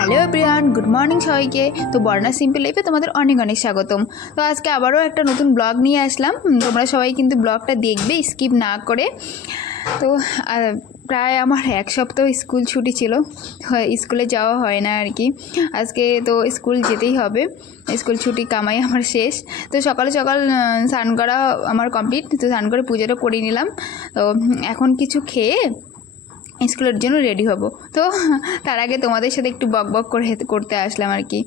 Hello everyone, good morning সবাইকে। তো বর্ণা simple লাইফে তোমাদের অনেক অনেক স্বাগতম। তো আজকে আবারও একটা নতুন ব্লগ নিয়ে আসলাম। তোমরা সবাই কিন্তু ব্লগটা দেখবে স্কিপ না করে। তো প্রায় আমার এক সপ্তাহ স্কুল ছুটি ছিল, স্কুলে যাওয়া হয় না আর কি। আজকে তো স্কুল যেতেই হবে, স্কুল ছুটি কামাই আমার শেষ। তো সকাল সকাল স্নান করা আমার কমপ্লিট, তো স্নান করে পুজোটা করে নিলাম। তো এখন কিছু খেয়ে স্কুলের জন্য রেডি হব। তো তার আগে তোমাদের সাথে একটু বক বক করতে আসলাম আর কি।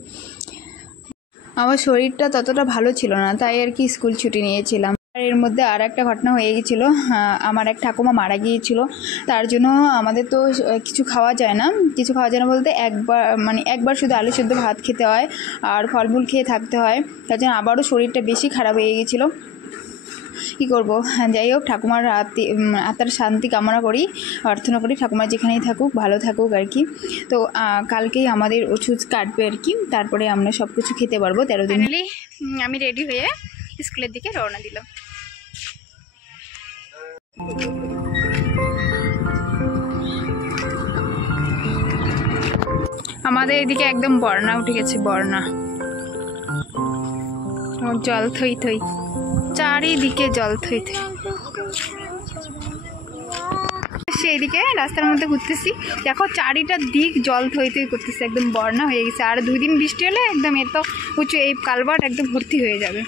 আমার শরীরটা ততটা ভালো ছিল না, তাই আর কি স্কুল ছুটি নিয়েছিলাম। আর এর মধ্যে আর একটা ঘটনা হয়ে গেছিলো, আমার এক ঠাকুমা মারা গিয়েছিল। তার জন্য আমাদের তো কিছু খাওয়া যায় না, বলতে একবার শুধু আলু সেদ্ধ ভাত খেতে হয় আর ফলমূল খেয়ে থাকতে হয়। তার জন্য আবারও শরীরটা বেশি খারাপ হয়ে গেছিলো। কী করবো, যাই হোক, ঠাকুমার আত্মার শান্তি কামনা করি, প্রার্থনা করি ঠাকুমার যেখানেই থাকুক ভালো থাকুক আর কি। তো কালকেই আমাদের ওষুধ কাটবে আর কি, তারপরে আমরা সব কিছু খেতে পারবো 13 দিন। আমি রেডি হয়ে স্কুলের দিকে রওনা দিলাম। আমাদের এদিকে একদম বন্যা উঠে গেছে, বন্যা, জল থই থই, চারিদিকে জল থই থই। সেইদিকে রাস্তার মধ্যে ঘুরতেছি, দেখো চারিটা দিক জল থই থই করতেছে, একদম বন্যা হয়ে গেছে। আর 2 দিন বৃষ্টি হলে একদম এত উঁচু এই কালভার্ট একদম ভর্তি হয়ে যাবে।